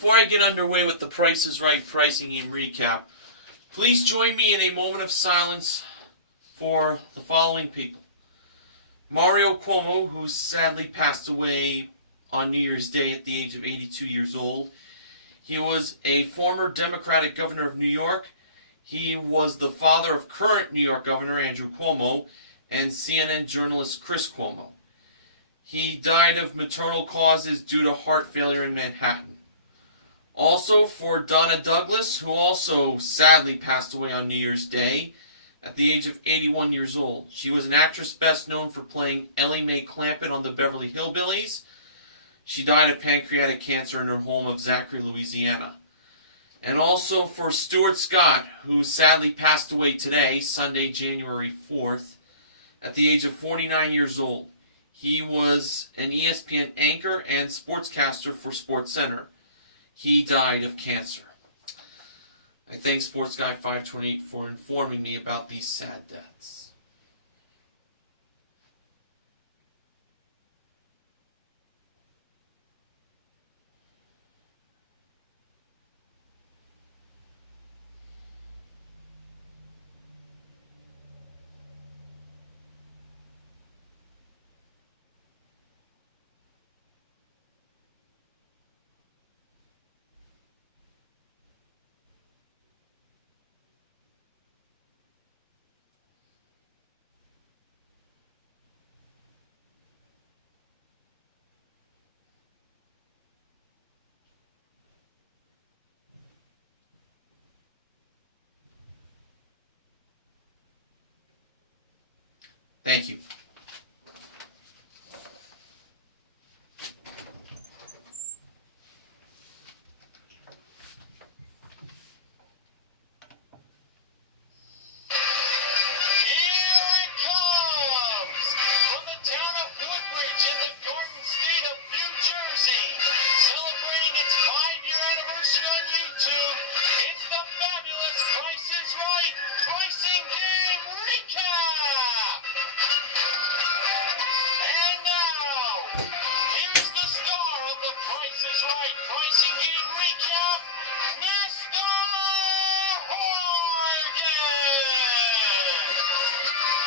before I get underway with the Price is Right pricing game recap, please join me in a moment of silence for the following people. Mario Cuomo, who sadly passed away on New Year's Day at the age of 82 years old. He was a former Democratic governor of New York. He was the father of current New York Governor Andrew Cuomo and CNN journalist Chris Cuomo. He died of maternal causes due to heart failure in Manhattan. Also for Donna Douglas, who also sadly passed away on New Year's Day at the age of 81 years old. She was an actress best known for playing Ellie Mae Clampett on the Beverly Hillbillies. She died of pancreatic cancer in her home of Zachary, Louisiana. And also for Stuart Scott, who sadly passed away today, Sunday, January 4th, at the age of 49 years old. He was an ESPN anchor and sportscaster for SportsCenter. He died of cancer. I thank Sports Guy 528 for informing me about these sad deaths. Thank you.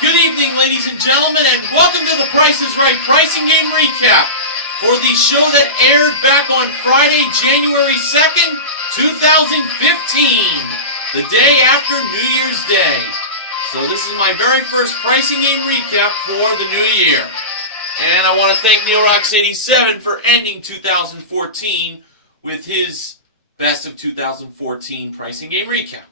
Good evening, ladies and gentlemen, and welcome to the Price is Right pricing game recap for the show that aired back on Friday, January 2nd, 2015, the day after New Year's Day. So this is my very first pricing game recap for the new year. And I want to thank NeilRocks87 for ending 2014 with his best of 2014 pricing game recap.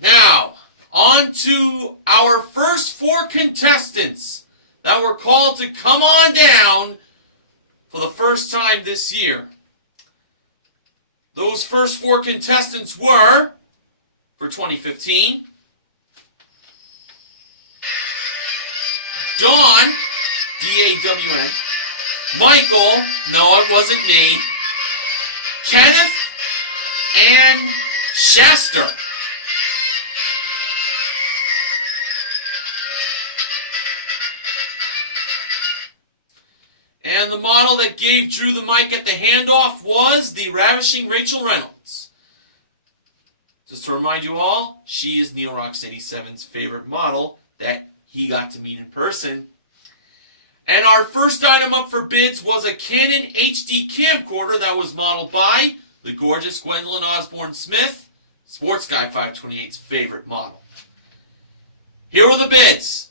Now, on to our first four contestants that were called to come on down for the first time this year. Those first four contestants were, for 2015, Dawn, D-A-W-N, Michael, no it wasn't me, Kenneth, and Shaster. And the model that gave Drew the mic at the handoff was the ravishing Rachel Reynolds. Just to remind you all, she is NeilRocks87's favorite model that he got to meet in person. And our first item up for bids was a Canon HD camcorder that was modeled by the gorgeous Gwendolyn Osborne Smith, Sports Guy 528's favorite model. Here are the bids.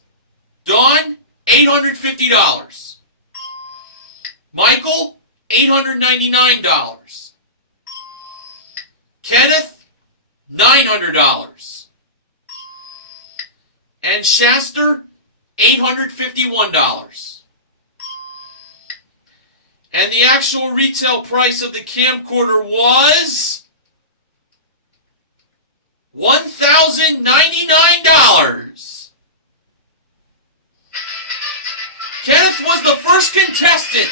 Dawn, $850. Michael, $899. Kenneth, $900. And Shaster, $851. And the actual retail price of the camcorder was $1,099. Kenneth was the first contestant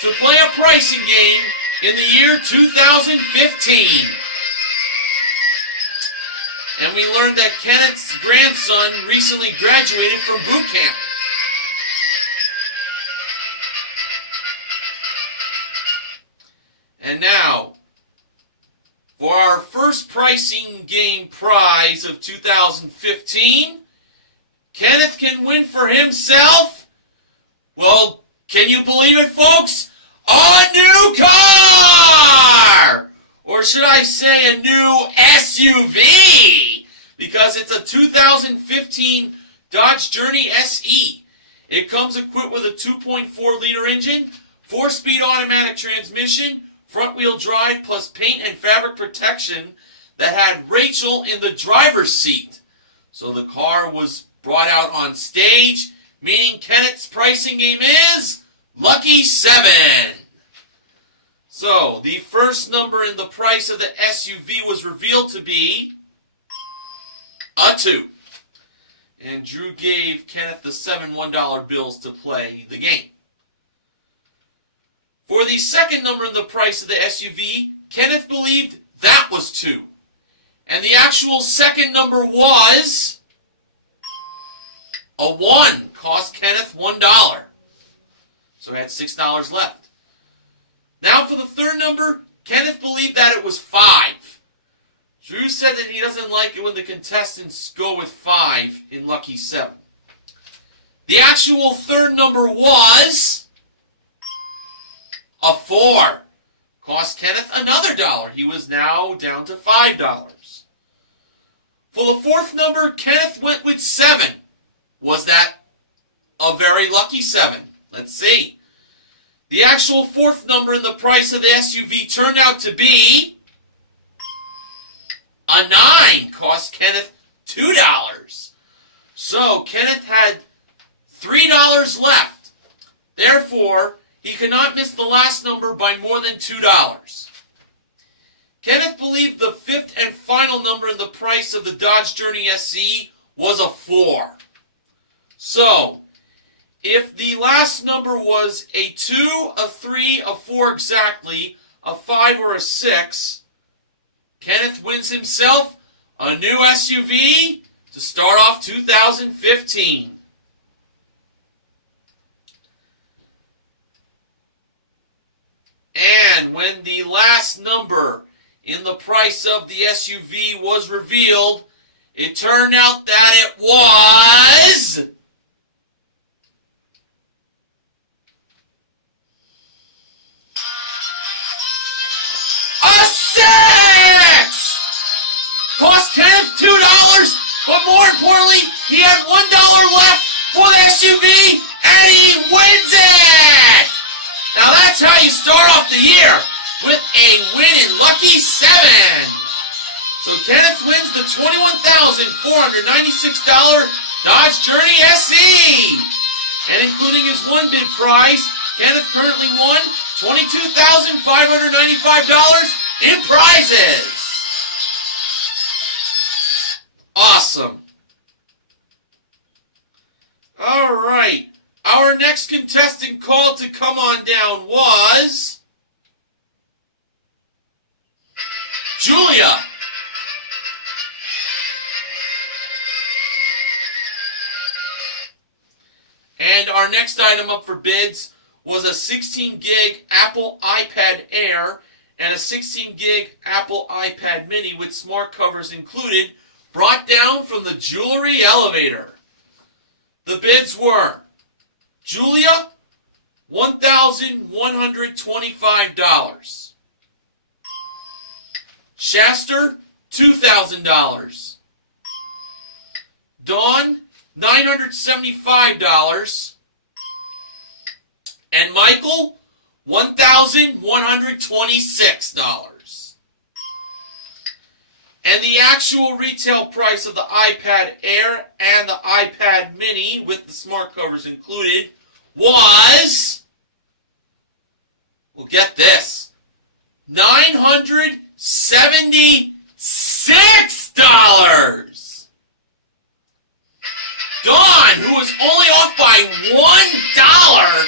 to play a pricing game in the year 2015. And we learned that Kenneth's grandson recently graduated from boot camp. And now, for our first pricing game prize of 2015, Kenneth can win for himself, well, can you believe it, folks? A new car! Or should I say a new SUV? Because it's a 2015 Dodge Journey SE. It comes equipped with a 2.4-liter engine, 4-speed automatic transmission, front-wheel drive, plus paint and fabric protection that had Rachel in the driver's seat. So the car was brought out on stage, meaning Kenneth's pricing game is Lucky 7. So, the first number in the price of the SUV was revealed to be a 2. And Drew gave Kenneth the 7 $1 bills to play the game. For the second number in the price of the SUV, Kenneth believed that was 2. And the actual second number was a 1. Cost Kenneth $1. So he had $6 left. Now for the third number, Kenneth believed that it was 5. Drew said that he doesn't like it when the contestants go with 5 in Lucky 7. The actual third number was a 4. Cost Kenneth another $1. He was now down to $5. For the fourth number, Kenneth went with 7. Was that a very lucky 7? Let's see. The actual fourth number in the price of the SUV turned out to be a 9. Cost Kenneth $2. So Kenneth had $3 left. Therefore, he could not miss the last number by more than $2. Kenneth believed the fifth and final number in the price of the Dodge Journey SE was a 4. So, if the last number was a 2, a 3, a 4 exactly, a 5, or a 6, Kenneth wins himself a new SUV to start off 2015. And when the last number in the price of the SUV was revealed, it turned out that it was a 6! Cost Kenneth $2, but more importantly, he had $1 left for the SUV, and he wins it! Now that's how you start off the year, with a win in Lucky 7. So Kenneth wins the $21,496 Dodge Journey SE. And including his one bid prize, Kenneth currently won $22,595 in prizes. Awesome. All right. Our next contestant called to come on down was Julia. And our next item up for bids was a 16-gig Apple iPad Air and a 16-gig Apple iPad Mini with smart covers included, brought down from the jewelry elevator. The bids were Julia, $1,125. Shaster, $2,000. Dawn, $975. And Michael, $1,126. And the actual retail price of the iPad Air and the iPad Mini with the smart covers included was, well, get this, $976. Dawn, who was only off by $1,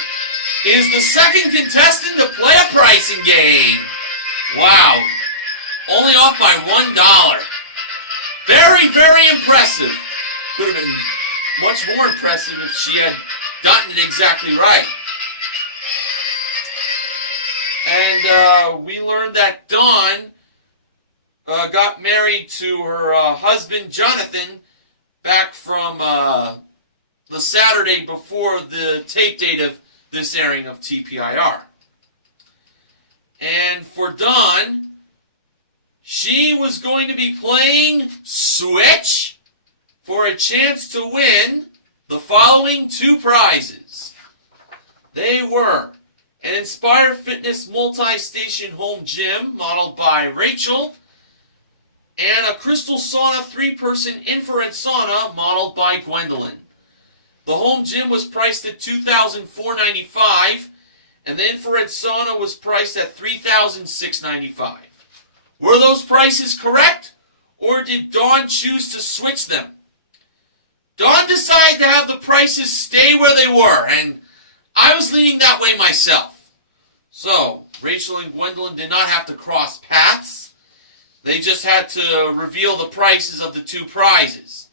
is the second contestant to play a pricing game. Wow. Only off by $1. Very, very impressive. Could have been much more impressive if she had gotten it exactly right. And we learned that Dawn got married to her husband, Jonathan, back from the Saturday before the tape date of this airing of TPIR. And for Dawn, she was going to be playing Switch for a chance to win the following two prizes. They were an Inspire Fitness multi-station home gym modeled by Rachel, and a Crystal Sauna 3-person infrared sauna modeled by Gwendolyn. The home gym was priced at $2,495, and the infrared sauna was priced at $3,695. Were those prices correct, or did Dawn choose to switch them? Dawn decided to have the prices stay where they were, and I was leaning that way myself. So, Rachel and Gwendolyn did not have to cross paths. They just had to reveal the prices of the two prizes.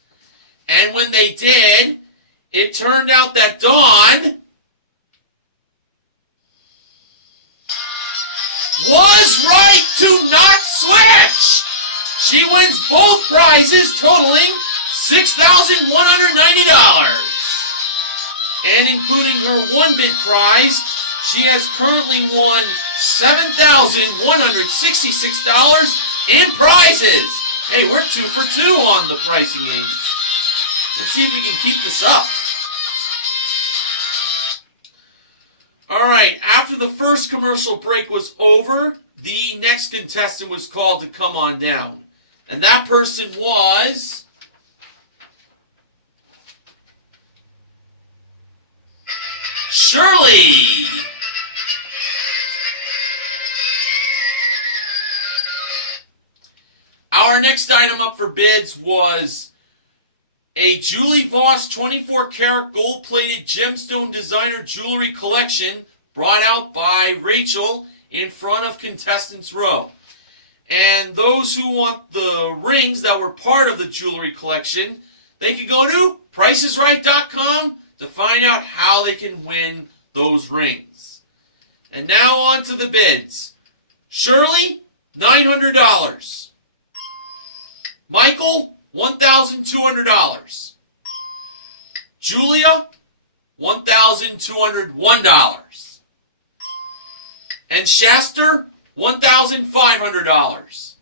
And when they did, it turned out that Dawn was right to not switch. She wins both prizes, totaling $6,190. And including her one bid prize, she has currently won $7,166 in prizes. Hey, we're 2 for 2 on the pricing games. Let's see if we can keep this up. Alright, after the first commercial break was over, the next contestant was called to come on down. And that person was Shirley. Our next item up for bids was a Julie Voss 24-karat gold-plated gemstone designer jewelry collection brought out by Rachel in front of contestants row. And those who want the rings that were part of the jewelry collection, they can go to pricesright.com to find out how they can win those rings. And now on to the bids. Shirley, $900. Michael, $1,200. Julia, $1,201. And Shaster, $1,500.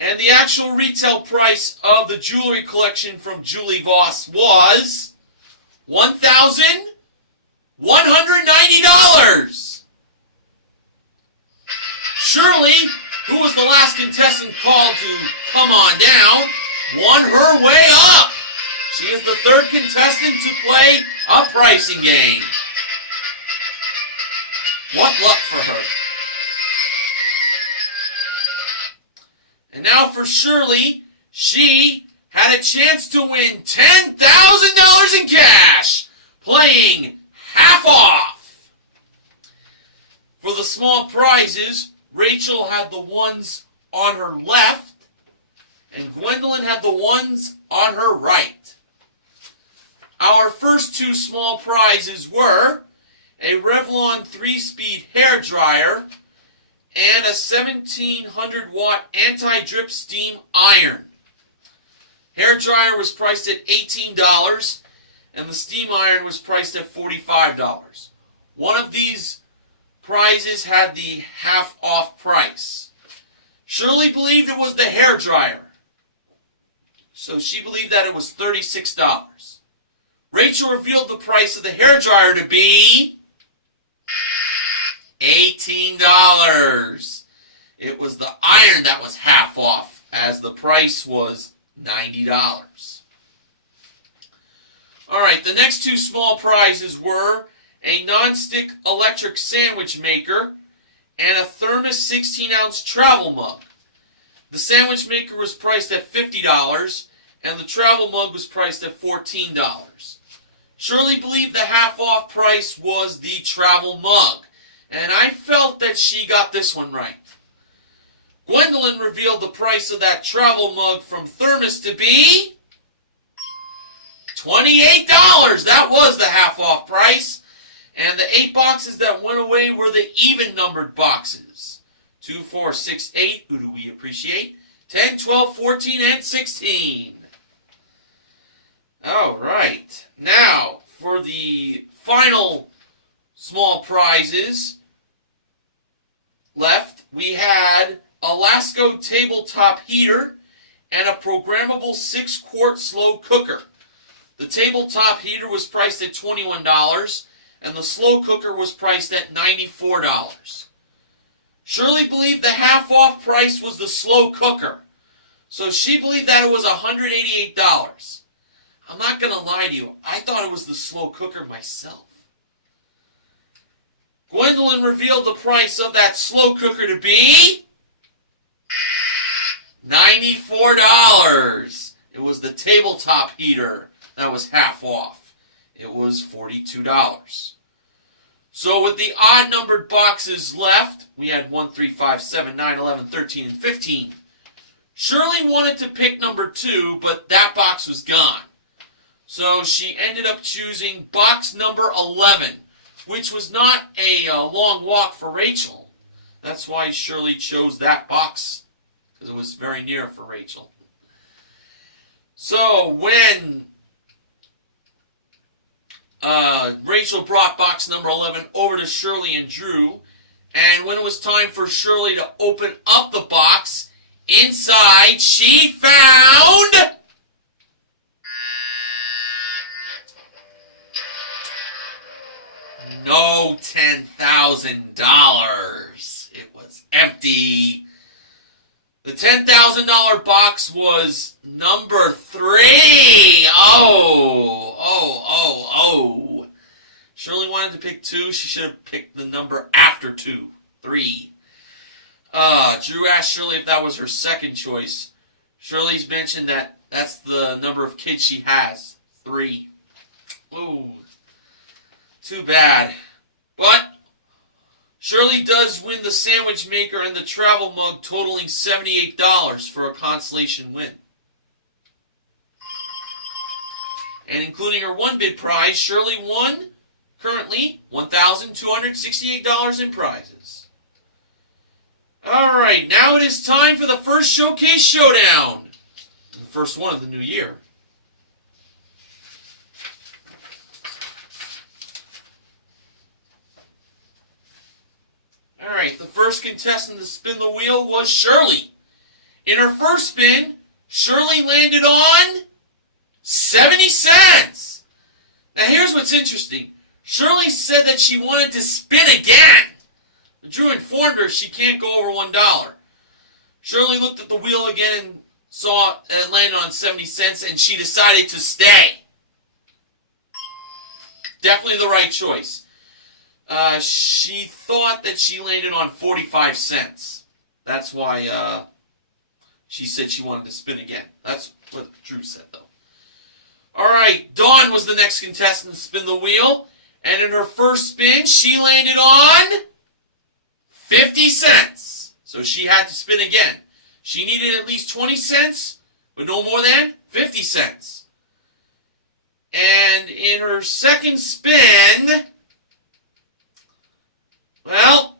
And the actual retail price of the jewelry collection from Julie Voss was $1,190. Shirley, who was the last contestant called to come on down, won her way up. She is the third contestant to play a pricing game. What luck for her. And now for Shirley, she had a chance to win $10,000 in cash, playing half off. For the small prizes, Rachel had the ones on her left, and Gwendolyn had the ones on her right. Our first two small prizes were a Revlon 3-speed hair dryer and a 1700-watt anti-drip steam iron. Hair dryer was priced at $18, and the steam iron was priced at $45. One of these prizes had the half-off price. Shirley believed it was the hair dryer, so she believed that it was $36. Rachel revealed the price of the hair dryer to be $18. It was the iron that was half off, as the price was $90. Alright, the next two small prizes were a non-stick electric sandwich maker and a Thermos 16-ounce travel mug. The sandwich maker was priced at $50, and the travel mug was priced at $14. Shirley believed the half-off price was the travel mug, and I felt that she got this one right. Gwendolyn revealed the price of that travel mug from Thermos to be $28. That was the half-off price. And the 8 boxes that went away were the even-numbered boxes. 2, 4, 6, 8. Who do we appreciate? 10, 12, 14, and 16. All right. Now, for the final small prizes left, we had a Lasco tabletop heater and a programmable 6-quart slow cooker. The tabletop heater was priced at $21, and the slow cooker was priced at $94. Shirley believed the half-off price was the slow cooker, so she believed that it was $188. I'm not going to lie to you, I thought it was the slow cooker myself. Gwendolyn revealed the price of that slow cooker to be $94. It was the tabletop heater that was half off. It was $42. So with the odd numbered boxes left, we had 1, 3, 5, 7, 9, 11, 13, and 15. Shirley wanted to pick number 2, but that box was gone. So she ended up choosing box number 11, which was not a long walk for Rachel. That's why Shirley chose that box, because it was very near for Rachel. So when Rachel brought box number 11 over to Shirley and Drew, and when it was time for Shirley to open up the box, inside she found no $10,000. It was empty. The $10,000 box was number 3. Oh. Shirley wanted to pick 2. She should have picked the number after 2. 3. Drew asked Shirley if that was her second choice. Shirley's mentioned that that's the number of kids she has. 3. Ooh. Too bad. But Shirley does win the sandwich maker and the travel mug, totaling $78 for a consolation win. And including her 1-bid prize, Shirley won, currently, $1,268 in prizes. Alright, now it is time for the first Showcase Showdown. The first one of the new year. Alright, the first contestant to spin the wheel was Shirley. In her first spin, Shirley landed on 70 cents. Now here's what's interesting. Shirley said that she wanted to spin again. Drew informed her she can't go over $1. Shirley looked at the wheel again and saw it landed on 70 cents, and she decided to stay. Definitely the right choice. She thought that she landed on 45 cents. That's why she said she wanted to spin again. That's what Drew said, though. Alright, Dawn was the next contestant to spin the wheel. And in her first spin, she landed on 50 cents. So she had to spin again. She needed at least 20 cents, but no more than 50 cents. And in her second spin, well,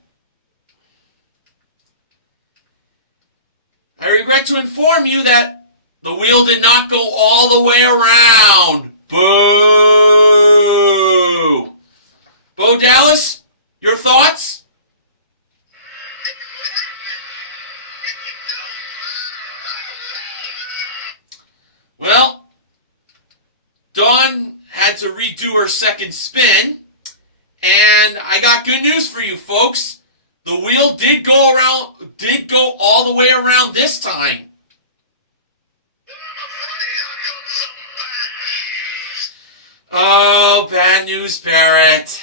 I regret to inform you that the wheel did not go all the way around. Boo! Bo Dallas, your thoughts? Well, Dawn had to redo her second spin, and I got good news for you folks. The wheel did go all the way around this time. Oh, bad news, Barrett.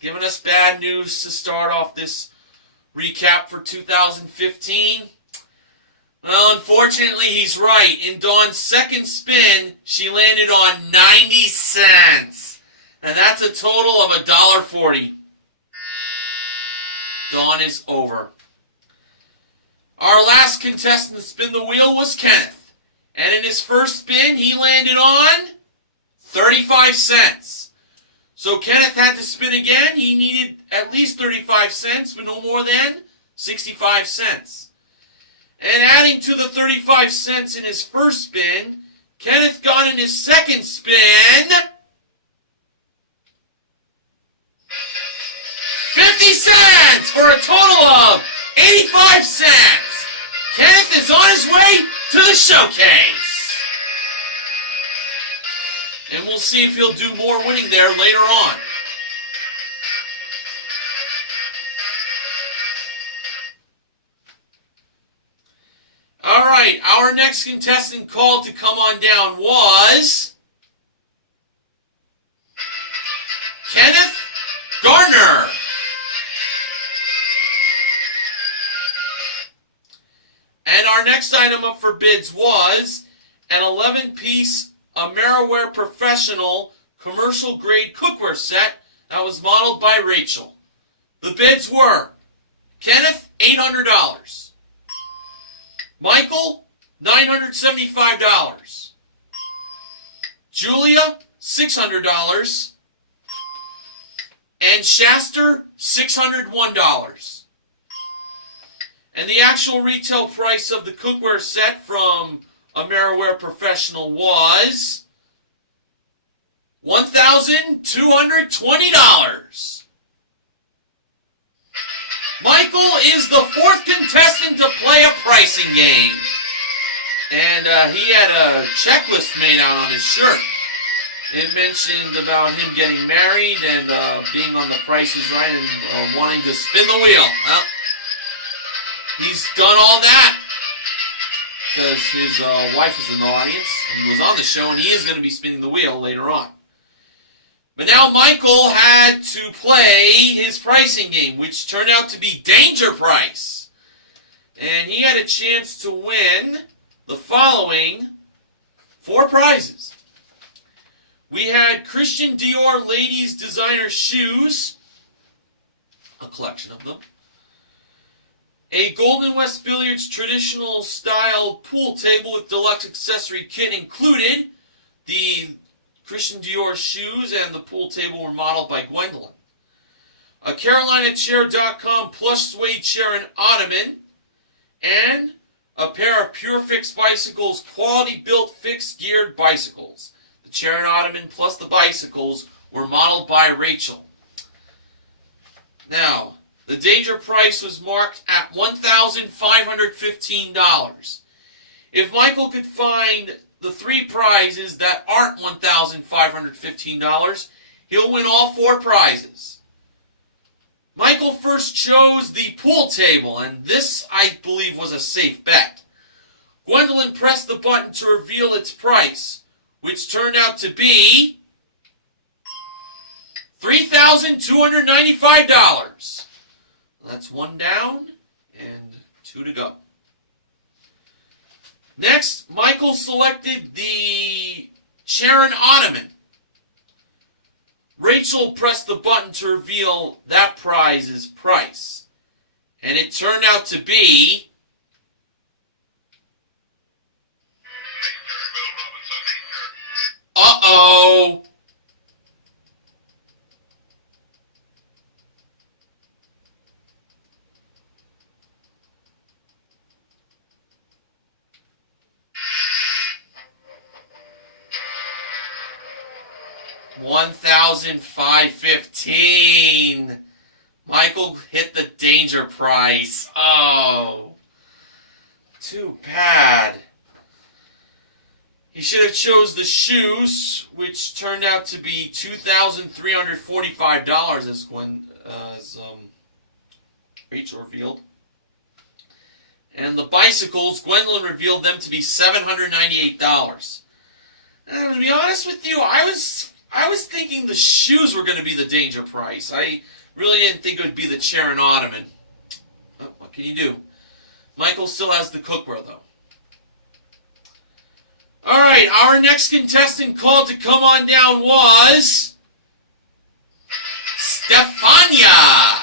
Giving us bad news to start off this recap for 2015. Well, unfortunately, he's right. In Dawn's second spin, she landed on 90 cents. And that's a total of $1.40. Dawn is over. Our last contestant to spin the wheel was Kenneth. And in his first spin, he landed on 35 cents. So Kenneth had to spin again. He needed at least 35 cents, but no more than 65 cents. And adding to the 35 cents in his first spin, Kenneth got in his second spin 50 cents for a total of 85 cents. Kenneth is on his way to the showcase. And we'll see if he'll do more winning there later on. All right, our next contestant called to come on down was Kenneth Gardner. And our next item up for bids was an 11-piece Ameriware Professional commercial grade cookware set that was modeled by Rachel. The bids were Kenneth, $800. Michael, $975. Julia, $600. And Shaster, $601. And the actual retail price of the cookware set from Ameriware Professional was $1,220. Michael is the fourth contestant to play a pricing game. And he had a checklist made out on his shirt. It mentioned about him getting married and being on the Price is Right and wanting to spin the wheel. Well, he's done all that because his wife is in the audience and he was on the show, and he is going to be spinning the wheel later on. But now Michael had to play his pricing game, which turned out to be Danger Price. And he had a chance to win the following 4 prizes. We had Christian Dior ladies designer shoes, a collection of them. A Golden West Billiards traditional style pool table with deluxe accessory kit included. The Christian Dior shoes and the pool table were modeled by Gwendolyn. A CarolinaChair.com plush suede chair and ottoman. And a pair of Pure Fix bicycles, quality built fixed geared bicycles. The chair and ottoman plus the bicycles were modeled by Rachel. Now, the danger price was marked at $1,515. If Michael could find the 3 prizes that aren't $1,515, he'll win all 4 prizes. Michael first chose the pool table, and this, I believe, was a safe bet. Gwendolyn pressed the button to reveal its price, which turned out to be $3,295. That's 1 down and 2 to go. Next, Michael selected the chair and ottoman. Rachel pressed the button to reveal that prize's price. And it turned out to be uh-oh. $1,515. Michael hit the danger price. Oh, too bad. He should have chose the shoes, which turned out to be $2,345, as Rachel revealed. And the bicycles, Gwendolyn revealed them to be $798. And to be honest with you, I was thinking the shoes were going to be the danger price. I really didn't think it would be the chair and ottoman. Oh, what can you do? Michael still has the cookware, though. All right, our next contestant called to come on down was Stefania.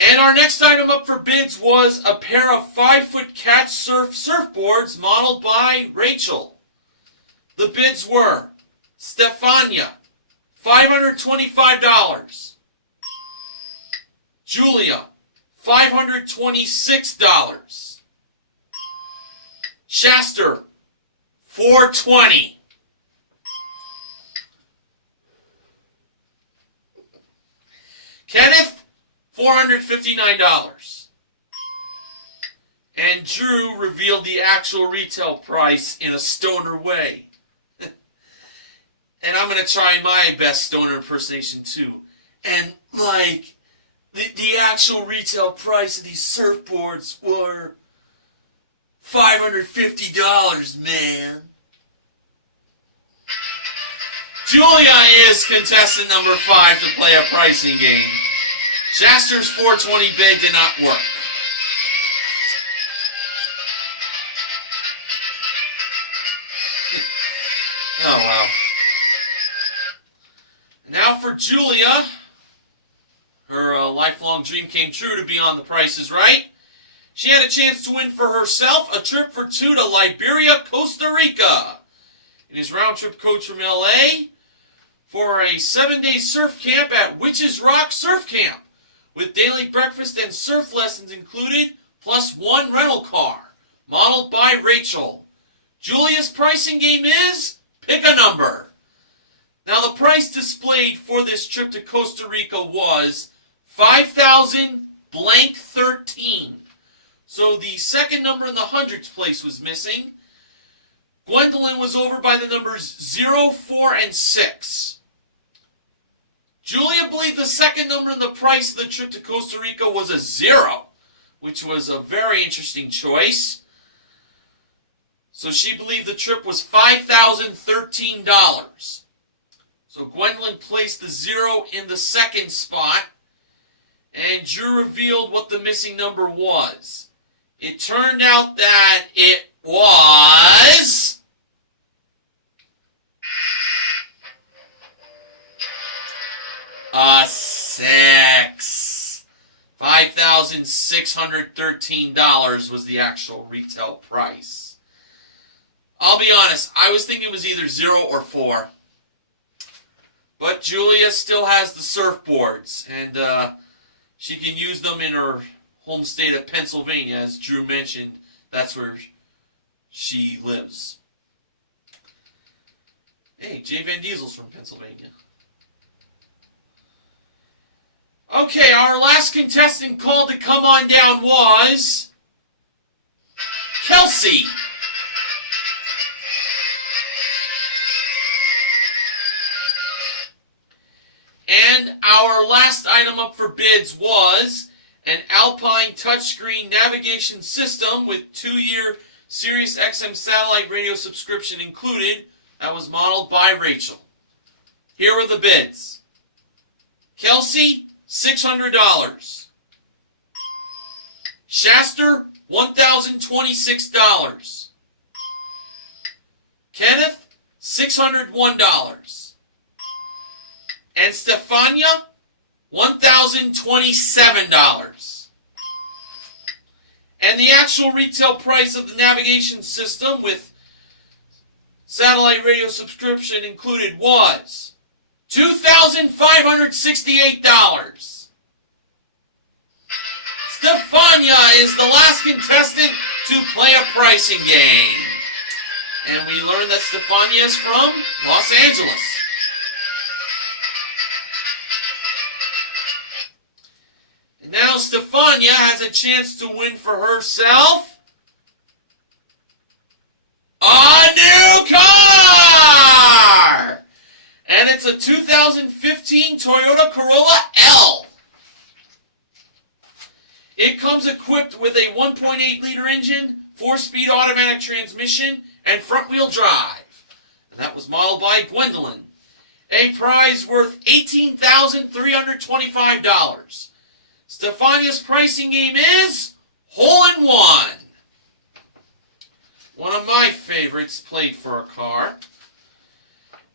And our next item up for bids was a pair of 5-foot catch surf surfboards modeled by Rachel. The bids were Stefania, $525. Julia, $526. Shaster, $420. Kenneth, $459. And Drew revealed the actual retail price in a stoner way. And I'm going to try my best stoner impersonation too. And like, the actual retail price of these surfboards were $550, man. Julia is contestant number 5 to play a pricing game. Shaster's $420 bid did not work. Oh, wow. Now for Julia. Her lifelong dream came true to be on The Price is Right. She had a chance to win for herself a trip for 2 to Liberia, Costa Rica. It is round-trip coach from L.A. for a 7-day surf camp at Witches Rock Surf Camp, with daily breakfast and surf lessons included, plus 1 rental car, modeled by Rachel. Julia's pricing game is, pick a number. Now the price displayed for this trip to Costa Rica was $5,013. So the second number in the hundreds place was missing. Gwendolyn was over by the numbers 0, 4, and 6. Julia believed the second number in the price of the trip to Costa Rica was a 0, which was a very interesting choice. So she believed the trip was $5,013. So Gwendolyn placed the 0 in the second spot, and Drew revealed what the missing number was. It turned out that it was a 6. $5,613 was the actual retail price. I'll be honest, I was thinking it was either 0 or 4. But Julia still has the surfboards, and she can use them in her home state of Pennsylvania. As Drew mentioned, that's where she lives. Hey, Jay Van Diesel's from Pennsylvania. Okay, our last contestant called to come on down was Kelsey. And our last item up for bids was an Alpine touchscreen navigation system with 2-year Sirius XM satellite radio subscription included that was modeled by Rachel. Here are the bids. Kelsey, $600. Shaster, $1,026. Kenneth, $601. And Stefania, $1,027. And the actual retail price of the navigation system with satellite radio subscription included was $2,568. Stefania is the last contestant to play a pricing game. And we learned that Stefania is from Los Angeles. And now Stefania has a chance to win for herself a new car! And it's a 2015 Toyota Corolla L. It comes equipped with a 1.8-liter engine, 4-speed automatic transmission, and front-wheel drive. And that was modeled by Gwendolyn. A prize worth $18,325. Stefania's pricing game is Hole in One. One of my favorites played for a car.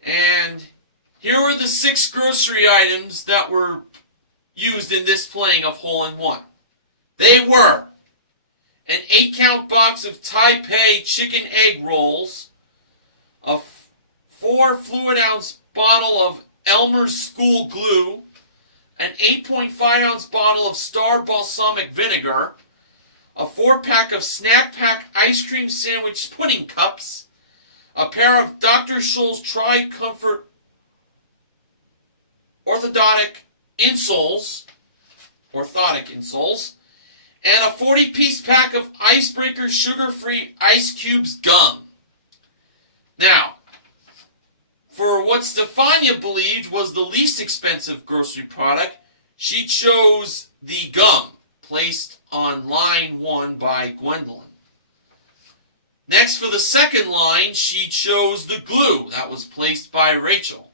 And here were the 6 grocery items that were used in this playing of Hole in One. They were an 8-count box of Taipei chicken egg rolls, a 4 fluid ounce bottle of Elmer's School Glue, an 8.5 ounce bottle of Star Balsamic Vinegar, a 4-pack of Snack Pack ice cream sandwich pudding cups, a pair of Dr. Scholl's Tri-Comfort orthotic insoles, and a 40-piece pack of Icebreaker sugar-free Ice Cubes gum. Now, for what Stefania believed was the least expensive grocery product, she chose the gum, placed on line 1 by Gwendolyn. Next, for the second line, she chose the glue. That was placed by Rachel.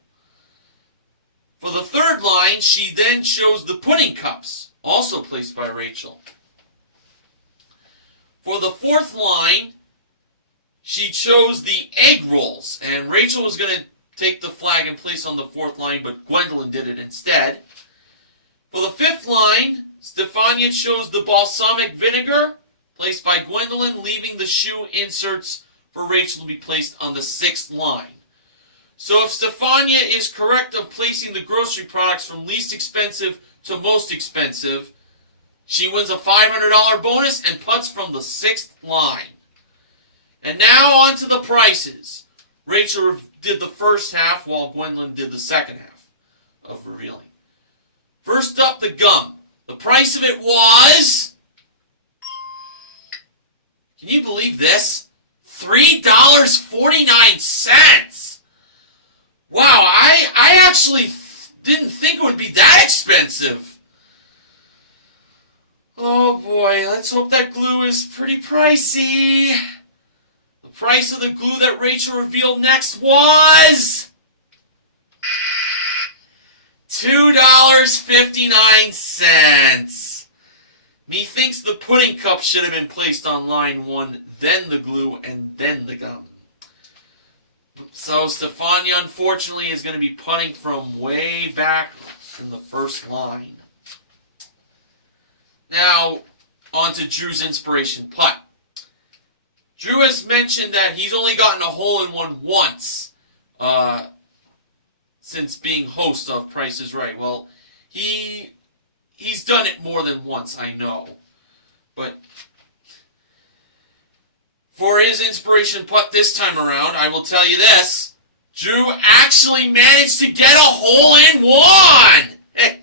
For the third line, she then chose the pudding cups, also placed by Rachel. For the fourth line, she chose the egg rolls, and Rachel was going to take the flag and place on the fourth line, but Gwendolyn did it instead. For the fifth line, Stefania chose the balsamic vinegar, placed by Gwendolyn, leaving the shoe inserts for Rachel to be placed on the sixth line. So if Stefania is correct of placing the grocery products from least expensive to most expensive, she wins a $500 bonus and puts from the sixth line. And now on to the prices. Rachel did the first half while Gwendolyn did the second half of revealing. First up, the gum. The price of it was... Can you believe this? $3.49. Wow, I actually didn't think it would be that expensive. Oh boy, let's hope that glue is pretty pricey. The price of the glue that Rachel revealed next was $2.59. Methinks the pudding cup should have been placed on line 1, then the glue, and then the gum. So Stefania, unfortunately, is going to be putting from way back in the first line. Now, on to Drew's inspiration putt. Drew has mentioned that he's only gotten a hole-in-one once since being host of Price is Right. Well, he's done it more than once, I know. But for his inspiration putt this time around, I will tell you this. Drew actually managed to get a hole-in-one! Hey,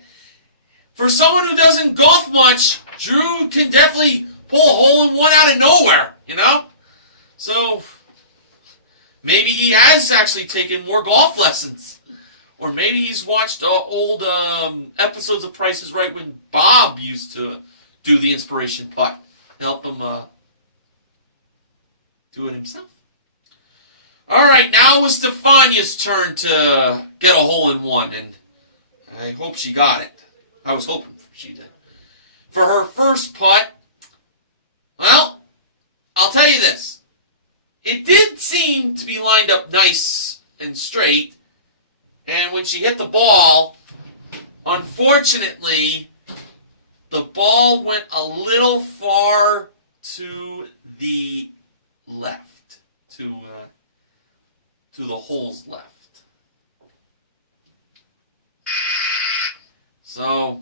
for someone who doesn't golf much, Drew can definitely pull a hole-in-one out of nowhere, you know? So, maybe he has actually taken more golf lessons. Or maybe he's watched old episodes of Price is Right when Bob used to do the inspiration putt. Help him do it himself. Alright, now it was Stefania's turn to get a hole-in-one, and I hope she got it. I was hoping she did. For her first putt, well, I'll tell you this. It did seem to be lined up nice and straight, and when she hit the ball, unfortunately, the ball went a little far to the left, to the hole's left. So,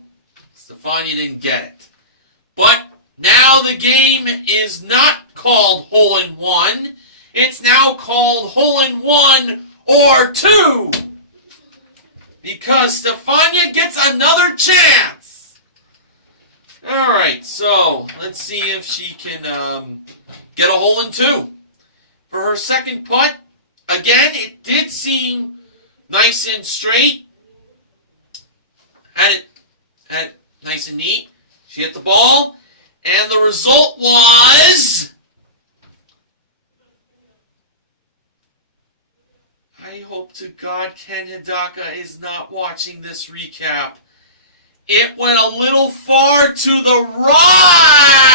Stefania didn't get it. But now the game is not called hole-in-one. It's now called hole-in-one or two. Because Stefania gets another chance. Alright, so let's see if she can get a hole-in-two. For her second putt, again, it did seem nice and straight. Had it nice and neat. She hit the ball, and the result was... I hope to God Ken Hidaka is not watching this recap. It went a little far to the right!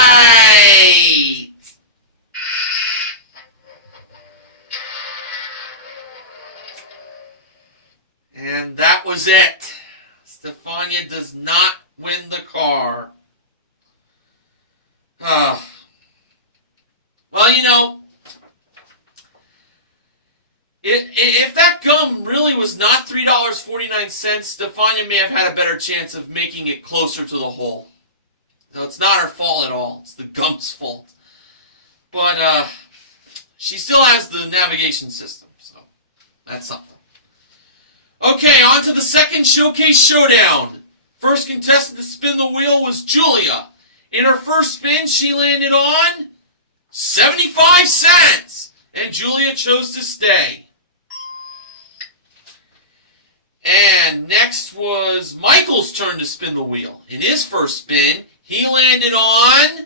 And that was it. Stefania does not win the car. Well, you know, if that gum really was not $3.49, Stefania may have had a better chance of making it closer to the hole. So it's not her fault at all. It's the gum's fault. But she still has the navigation system, so that's something. Okay, on to the second showcase showdown. First contestant to spin the wheel was Julia. In her first spin, she landed on 75 cents, and Julia chose to stay. And next was Michael's turn to spin the wheel. In his first spin, he landed on,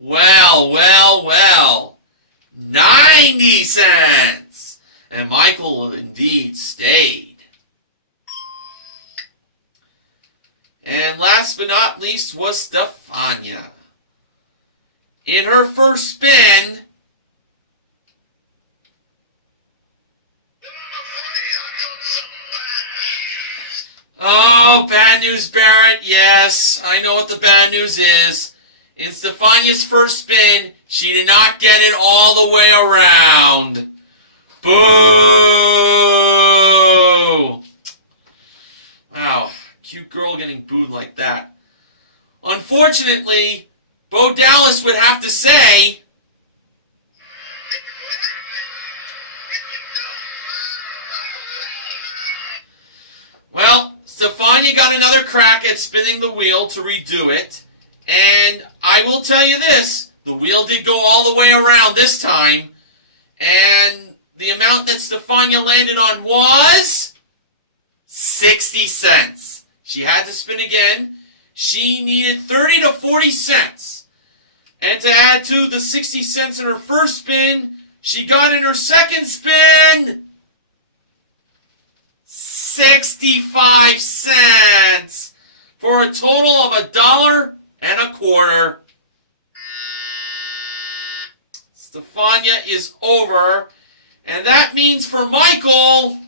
well, 90 cents. And Michael indeed stayed. And last but not least was Stefania. In her first spin, oh, bad news, Barrett. Yes, I know what the bad news is. In Stefania's first spin, she did not get it all the way around. Boo! Wow, cute girl getting booed like that. Unfortunately, Bo Dallas would have to say, well, Stefania got another crack at spinning the wheel to redo it, and I will tell you this, the wheel did go all the way around this time, and the amount that Stefania landed on was 60 cents. She had to spin again. She needed 30 to 40 cents. And to add to the 60 cents in her first spin, she got in her second spin 65 cents for a total of $1.25. Stefania is over. And that means for Michael,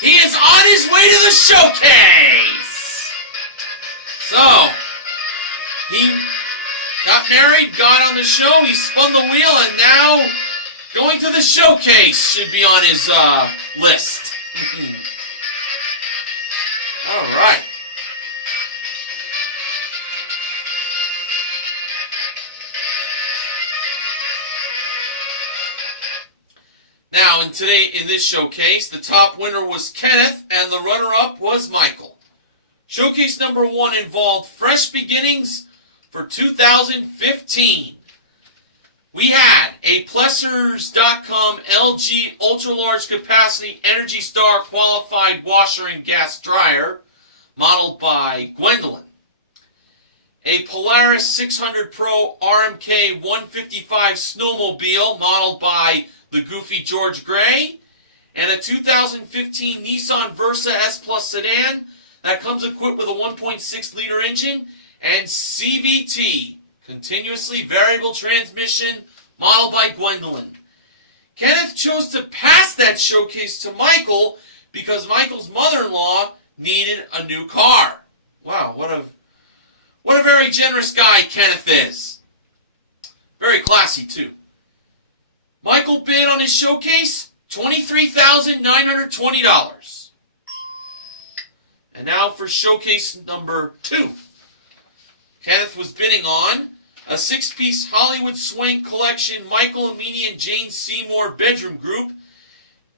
he is on his way to the showcase. So, he got married, got on the show, he spun the wheel, and now going to the showcase should be on his list. All right. Now, in this showcase, the top winner was Kenneth, and the runner-up was Michael. Showcase number 1 involved fresh beginnings for 2015. We had a Plessers.com LG ultra-large capacity Energy Star qualified washer and gas dryer, modeled by Gwendolyn. A Polaris 600 Pro RMK 155 snowmobile, modeled by the Goofy George Gray, and a 2015 Nissan Versa S Plus sedan that comes equipped with a 1.6-liter engine and CVT, continuously variable transmission, modeled by Gwendolyn. Kenneth chose to pass that showcase to Michael because Michael's mother-in-law needed a new car. Wow, what a very generous guy Kenneth is. Very classy, too. Michael bid on his showcase, $23,920. And now for showcase number 2. Kenneth was bidding on a 6-piece Hollywood Swing Collection Michael Amini and Jane Seymour bedroom group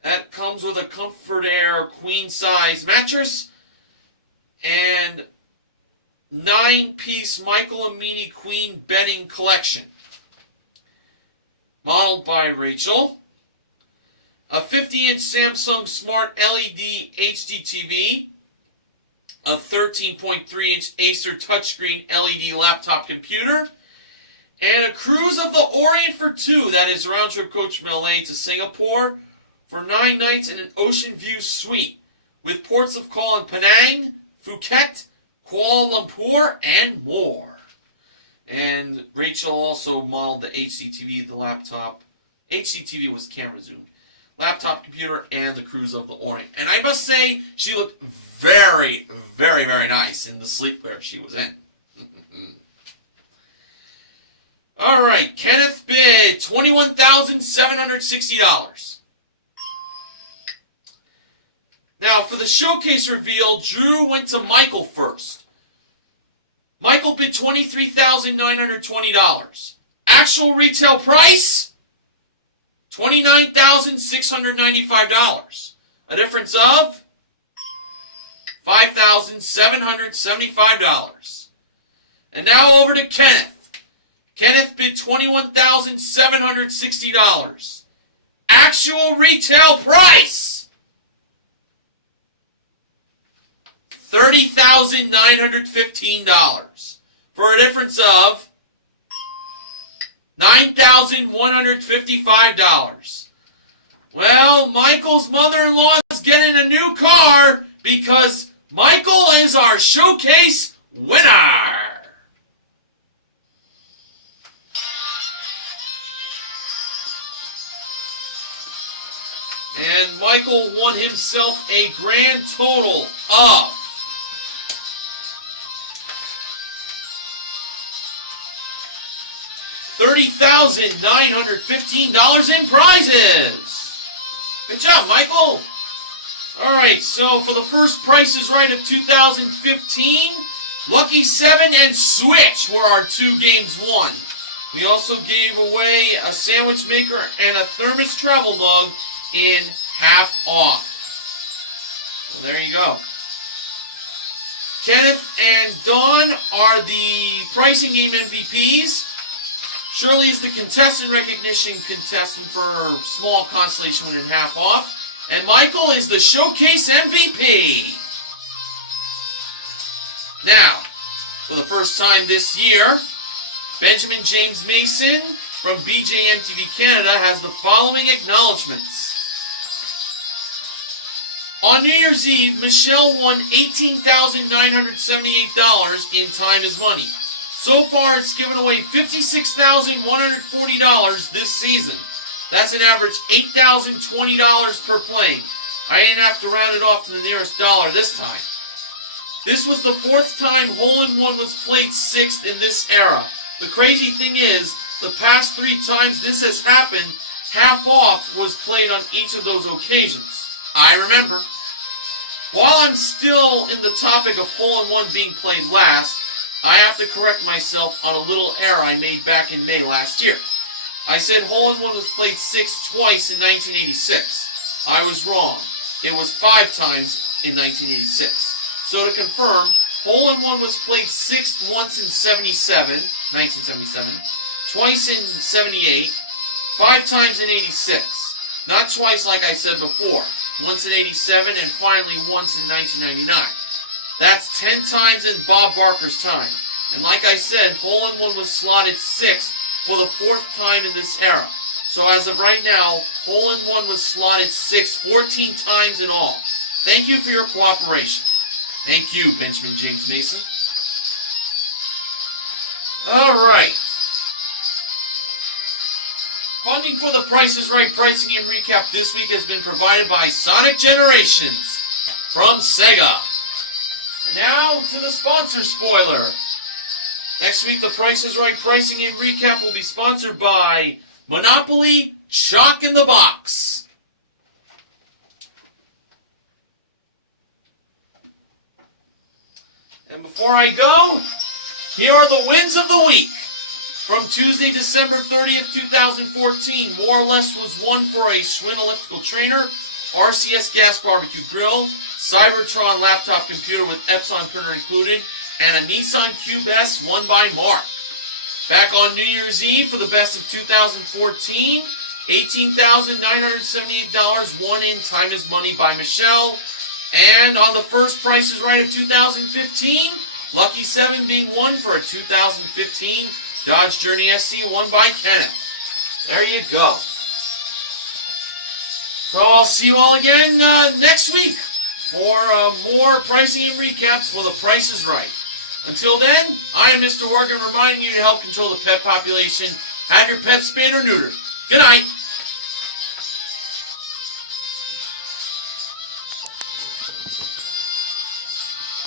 that comes with a Comfort Air queen-size mattress and 9-piece Michael Amini Queen bedding collection, modeled by Rachel. A 50-inch Samsung Smart LED HD TV, a 13.3-inch Acer touchscreen LED laptop computer, and a cruise of the Orient for 2, that is round-trip coach from LA to Singapore, for 9 nights in an ocean view suite, with ports of call in Penang, Phuket, Kuala Lumpur, and more. And Rachel also modeled the HDTV, the laptop. HDTV was camera zoomed. laptop computer, and the Cruise of the Orient. And I must say, she looked very, very, very nice in the sleepwear she was in. All right, Kenneth bid $21,760. Now, for the showcase reveal, Drew went to Michael first. Michael bid $23,920. Actual retail price, $29,695. A difference of $5,775. And now over to Kenneth. Kenneth bid $21,760. Actual retail price, $30,915. For a difference of $9,155. Well, Michael's mother-in-law is getting a new car because Michael is our showcase winner. And Michael won himself a grand total of $30,915 in prizes. Good job, Michael. All right, so for the first Price is Right of 2015, Lucky 7 and Switch were our 2 games won. We also gave away a sandwich maker and a thermos travel mug in half off. So there you go. Kenneth and Dawn are the pricing game MVPs. Shirley is the contestant recognition contestant for her small constellation win in half off. And Michael is the showcase MVP. Now, for the first time this year, Benjamin James Mason from BJMTV Canada has the following acknowledgements. On New Year's Eve, Michelle won $18,978 in Time is Money. So far, it's given away $56,140 this season. That's an average $8,020 per playing. I didn't have to round it off to the nearest dollar this time. This was the 4th time hole-in-one was played 6th in this era. The crazy thing is, the past 3 times this has happened, half off was played on each of those occasions. I remember. While I'm still in the topic of hole-in-one being played last, I have to correct myself on a little error I made back in May last year. I said hole-in-one was played 6 twice in 1986. I was wrong. It was 5 times in 1986. So to confirm, hole-in-one was played 6 once in 1977, twice in 78, 5 times in 86. Not twice like I said before. Once in 87 and finally once in 1999. That's 10 times in Bob Barker's time. And like I said, hole-in-one was slotted 6th for the 4th time in this era. So as of right now, hole-in-one was slotted 6th 14 times in all. Thank you for your cooperation. Thank you, Benjamin James Mason. Alright. Funding for the Price is Right pricing and recap this week has been provided by Sonic Generations from Sega. And now to the sponsor spoiler. Next week, the Price is Right pricing and recap will be sponsored by Monopoly Chalk in the Box. And before I go, here are the wins of the week. From Tuesday, December 30th, 2014, more or less was won for a Schwinn elliptical trainer, RCS gas barbecue grill, Cybertron laptop computer with Epson printer included, and a Nissan Cube S won by Mark. Back on New Year's Eve for the best of 2014, $18,978 won in Time is Money by Michelle. And on the first Price is Right of 2015, Lucky 7 being won for a 2015 Dodge Journey SC won by Kenneth. There you go. So I'll see you all again next week for more pricing and recaps for the Price is Right. Until then, I am Mr. Horgan reminding you to help control the pet population. Have your pets spayed or neutered. Good night.